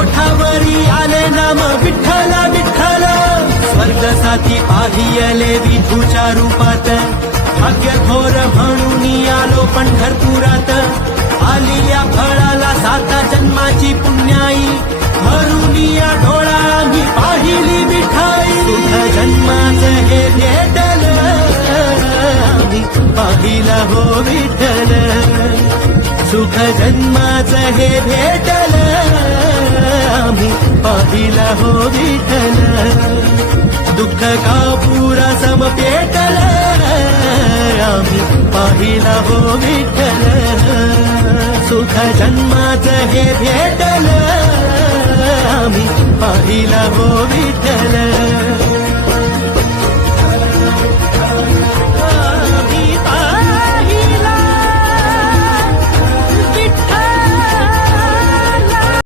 ओठावरी आले नाम विठ्ठल विठ्ठल, स्वर्ग साथी पाहियले विठूच्या रूपात, भाग्य थोर म्हणून आलो पंढरपुरात, आली या फळाला 7 जन्माची पुण्याई, भरून या डोळा मी पाहिली मिठाई, सुख जन्माचं हे भेटल आम्ही पाहिला हो विठ्ठल, सुख जन्माचं हे भेटल आम्ही पाहिला हो विठ्ठल, दुःख का पुरा सम पेटल आम्ही पाहिला हो विठ्ठल, सुख जन्माचं हे भेटल आम्ही पाहिला हो विठ्ठल.